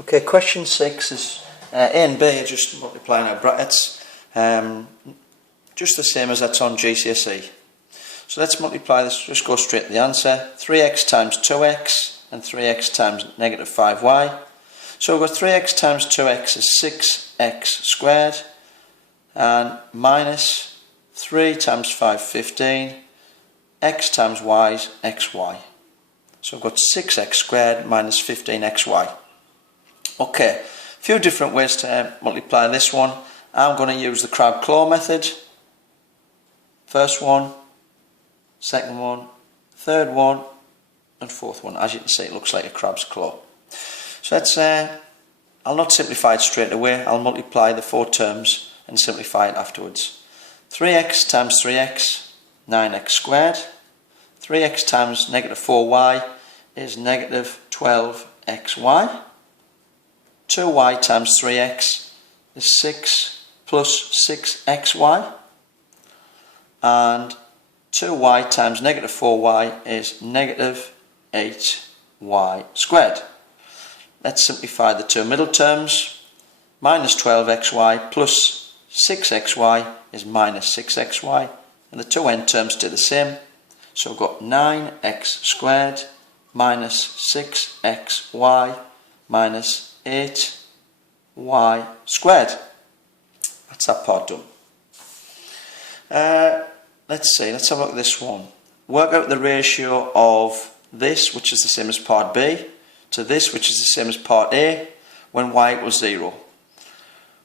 Okay, question 6 is A and B are just multiplying our brackets, just the same as that's on GCSE. So let's multiply this, just go straight to the answer. 3x times 2x and 3x times negative 5y. So we've got 3x times 2x is 6x squared, and minus 3 times 5, 15, x times y is xy. So we've got 6x squared minus 15xy. Okay, a few different ways to multiply this one. I'm going to use the crab claw method. First one, second one, third one, and fourth one. As you can see, it looks like a crab's claw. So let's, I'll not simplify it straight away. I'll multiply the 4 terms and simplify it afterwards. 3x times 3x, 9x squared. 3x times negative 4y is negative 12xy. 2y times 3x is 6 plus 6xy. And 2y times negative 4y is negative 8y squared. Let's simplify the two middle terms. Minus 12xy plus 6xy is minus 6xy. And the two end terms stay the same. So we've got 9x squared minus 6xy minus 8y squared. That's that part done. Let's have a look at this one. Work out the ratio of this, which is the same as part B, to this, which is the same as part A, when y equals 0.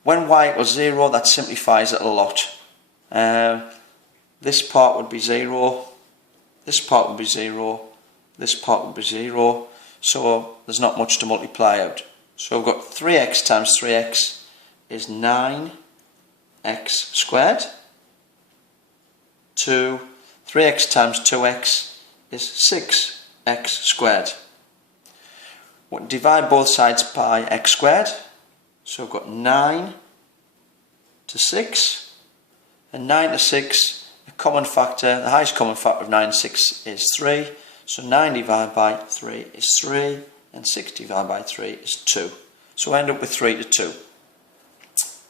When y equals 0, that simplifies it a lot. This part would be 0, this part would be 0, this part would be 0, so there's not much to multiply out. So we've got 3x times 3x is 9x squared. 3x times 2x is 6x squared. We'll divide both sides by x squared. So we've got 9 to 6. And 9 to 6, a common factor, the highest common factor of 9 and 6 is 3. So 9 divided by 3 is 3. And 6 divided by 3 is 2. So we end up with 3 to 2.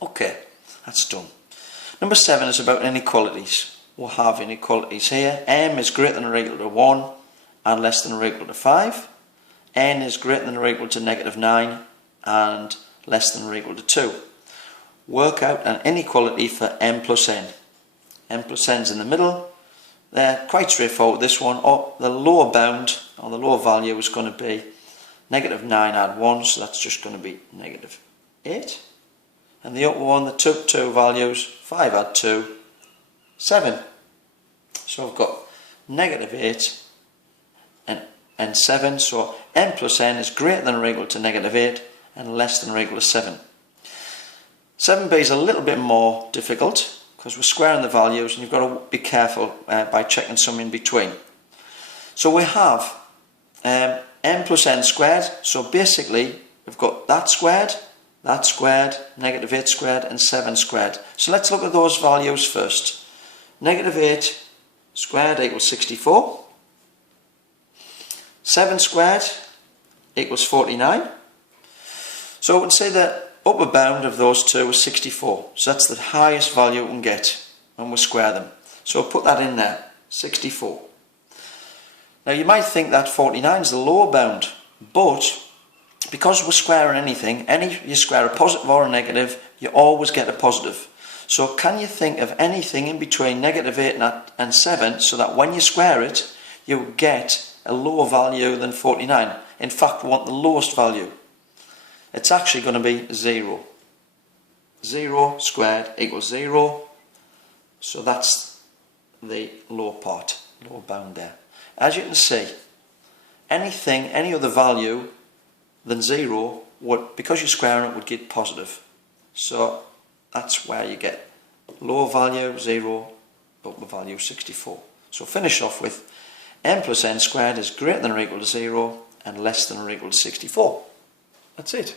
Okay, that's done. Number 7 is about inequalities. We'll have inequalities here. M is greater than or equal to 1 and less than or equal to 5. N is greater than or equal to negative 9 and less than or equal to 2. Work out an inequality for m plus n. M plus n is in the middle. They're quite straightforward, this one. The lower bound, or the lower value, is going to be negative 9 add 1, so that's just going to be negative 8. And the upper one, the two values, 5 add 2, 7. So I've got negative 8 and 7, so m plus n is greater than or equal to negative 8 and less than or equal to 7. 7b is a little bit more difficult because we're squaring the values and you've got to be careful by checking some in between. So we have m plus n squared, so basically we've got that squared, negative 8 squared and 7 squared. So let's look at those values first. Negative 8 squared equals 64. 7 squared equals 49. So we can say the upper bound of those two is 64. So that's the highest value we can get when we square them. So we'll put that in there, 64. Now you might think that 49 is the lower bound, but because we're squaring anything, you square a positive or a negative, you always get a positive. So can you think of anything in between negative 8 and 7 so that when you square it, you get a lower value than 49? In fact, we want the lowest value. It's actually going to be 0. 0 squared equals 0. So that's the lower part, lower bound there. As you can see, any other value than 0, because you're squaring it, would get positive. So that's where you get lower value 0, upper value 64. So finish off with m plus n squared is greater than or equal to 0 and less than or equal to 64. That's it.